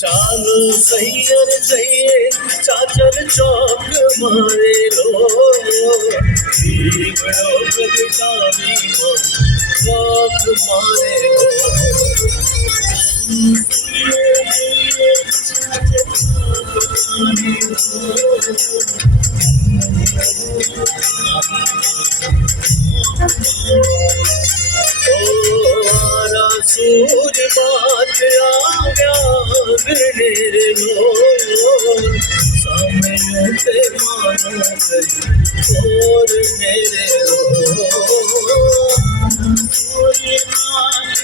चालो सैयर जइए चाचर चौक मारे लो बड़ो कवितावी चौक मारे लो सूर बात आव्या लो सामने पे मानो और मेरे लो सूर बात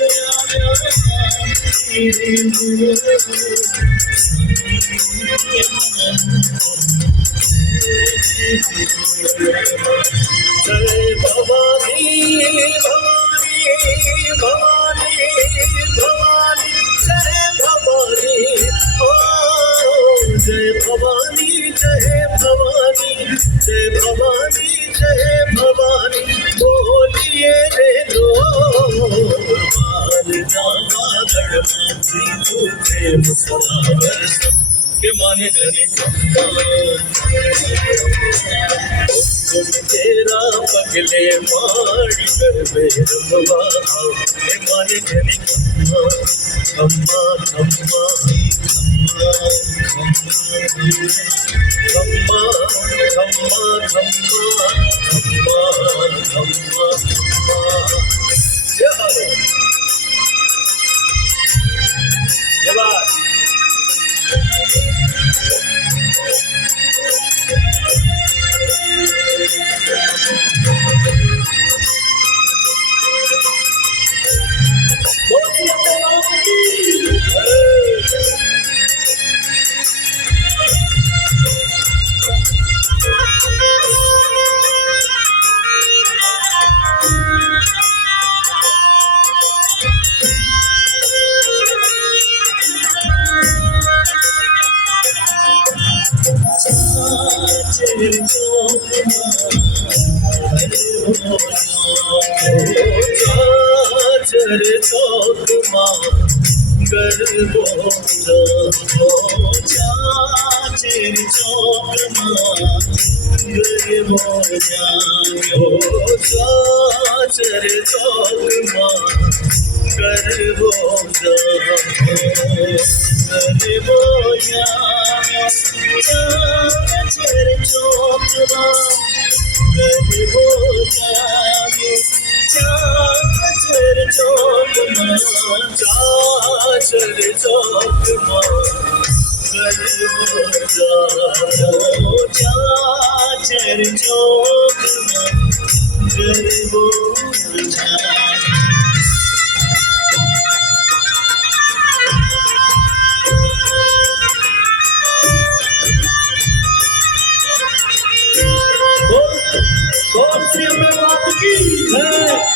जय भवानी भवानी भवानी जय भवानी ओ जय भवानी जय भवानी जय भवानी जय भवानी बोलिए रे लो प्रेम सलावर के माने धनी तुम तेरा पगले माड़ी कर बेरमवा के माने धनी खम्मा खम्मा खम्मा खम्मा खम्मा खम्मा चाचर चौक मां गरबो चाचर चौक मां गरबो जायो चाचर चौक मां गरबो गरबो जायो चाचर चौक मां गरबो जायो चाचर चौक मां चाचर चौक मां गरबो जायो चाचर चौक मां गरबो जायो कौन सी हमें बात की है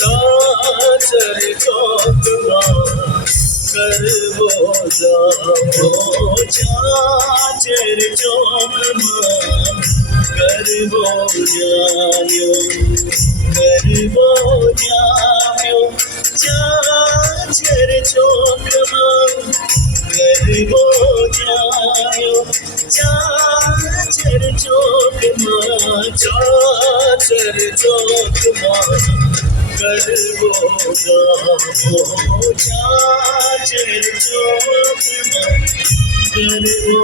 चाचर चौक मां गरबो जाओ चाचर चौक गरबो जाम्यो चाचर चौक गरबो जाम्यो चाचर चौक गरबो जाओ चाचर चौक गरबो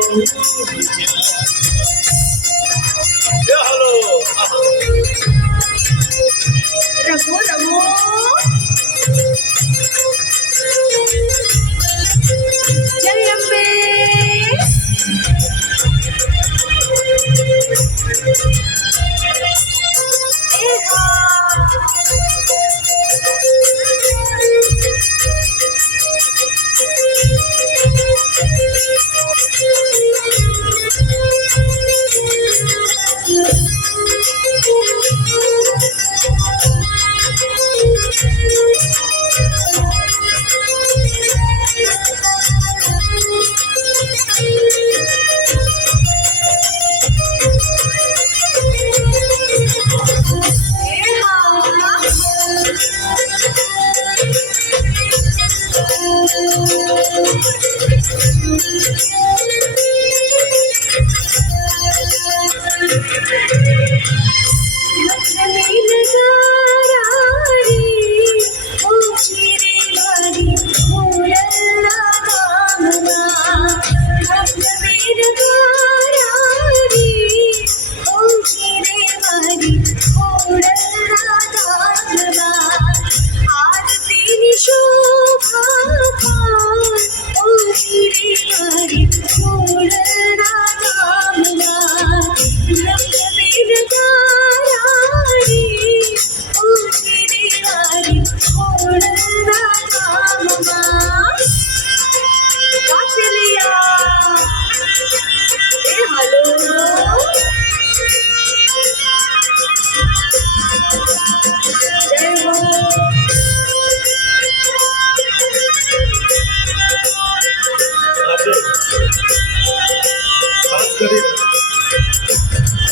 हेलो रघु रघु जय अम्बे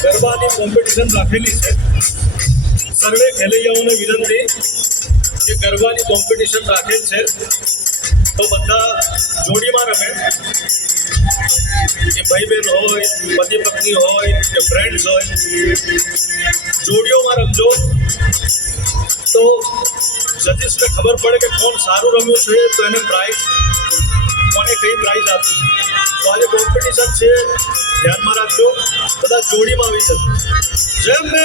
ગરબાની કોમ્પિટિશન રાખેલી છે. સર્વે ખેલૈયાઓને વિનંતી કે ગરબાની કોમ્પિટિશન રાખેલ છે તો બધા જોડીમાં રમે, કે ભાઈ બહેન હોય, પતિ પત્ની હોય કે ફ્રેન્ડ્સ હોય, જોડીઓમાં રમજો તો જજીસને ખબર પડે કે કોણ સારું રમ્યું છે તો એને પ્રાઇઝ, કોને કઈ પ્રાઇઝ આપવી. તો આજે કોમ્પિટિશન છે, ધ્યાનમાં રાખજો, બધા જોડીમાં આવી જજો. જય અંબે.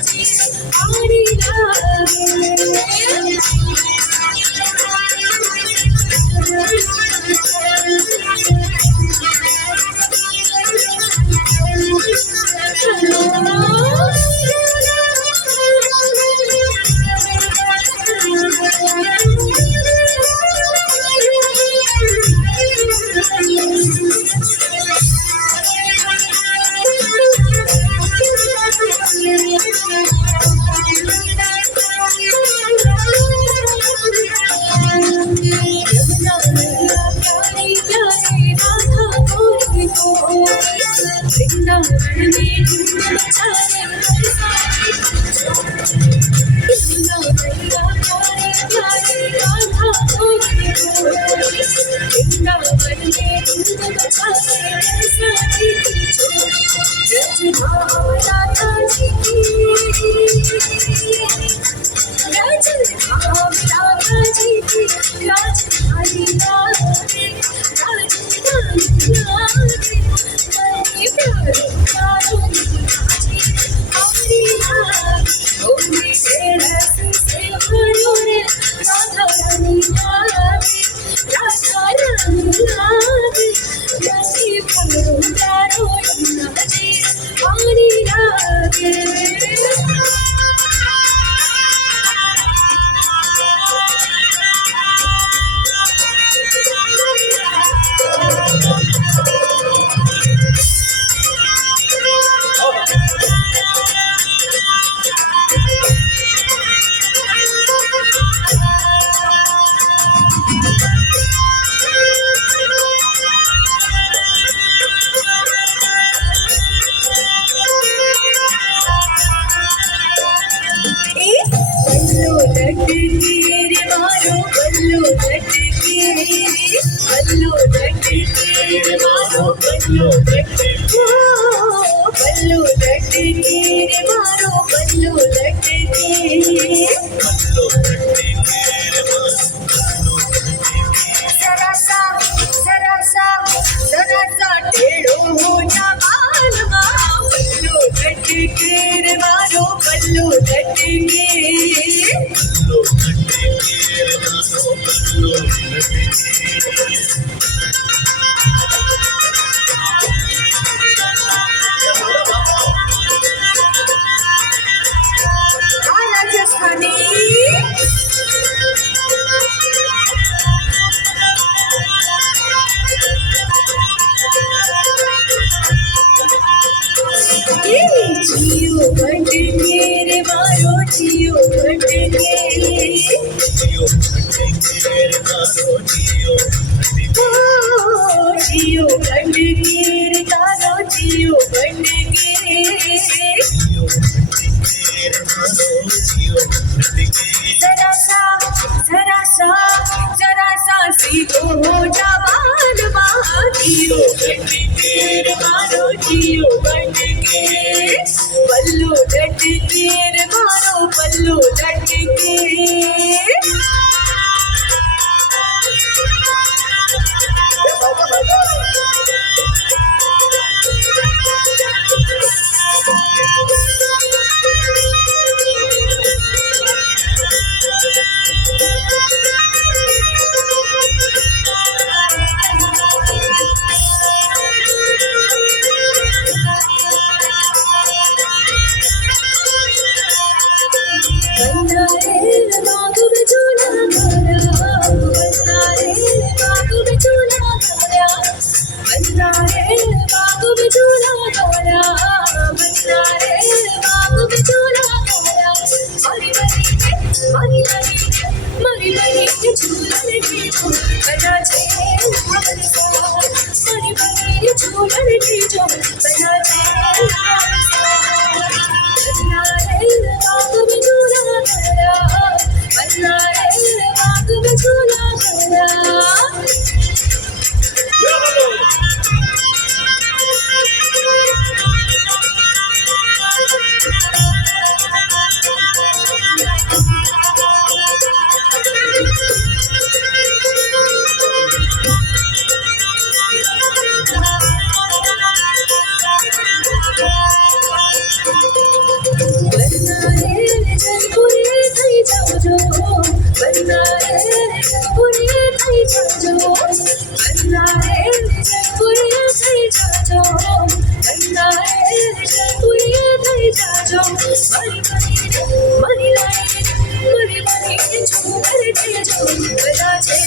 माझी आरी पल्लू लटके रे मारो पल्लू लटके झूला मारी मारी मारी मारी झूमर दे झूम बना छे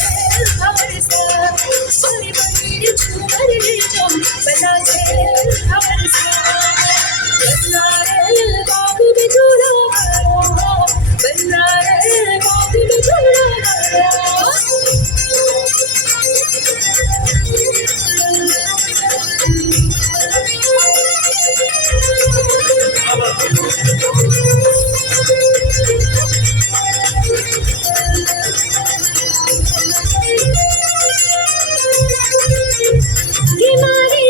खबर सा मारी मारी झूमर दे झूम बना छे खबर सा बन्ना रे बाग में झूला मारो बन्ना रे बाग में झूला मारो किमारी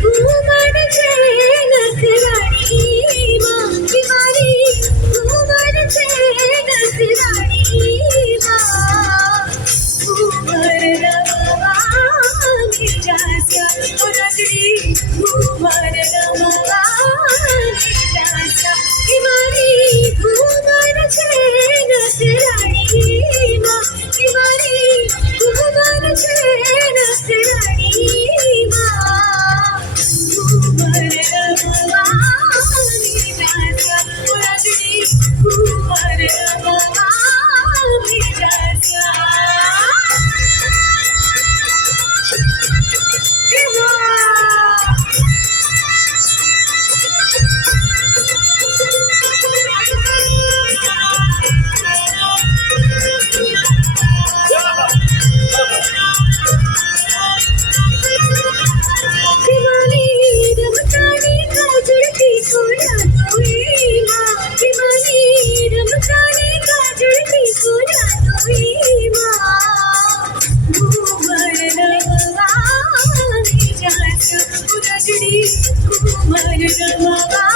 घूमर छे नखरानी माँ किमारी घूमर छे नखरानी माँ घूमर रवानी जास्या ओ रगड़ी घूमर रवानी जास्या किमारी घूमर छे नखरानी माँ किमारी घूमर छे नखरानी माँ घूमर रवानी जास्या ओ रगड़ी घूमर रवानी जास्या किमारी रमतानी काजळती सोना तोई माँ किमारी रमतानी काजळती सोना तोई माँ घूमर रवानी जास्या ओ रगड़ी घूमर रवानी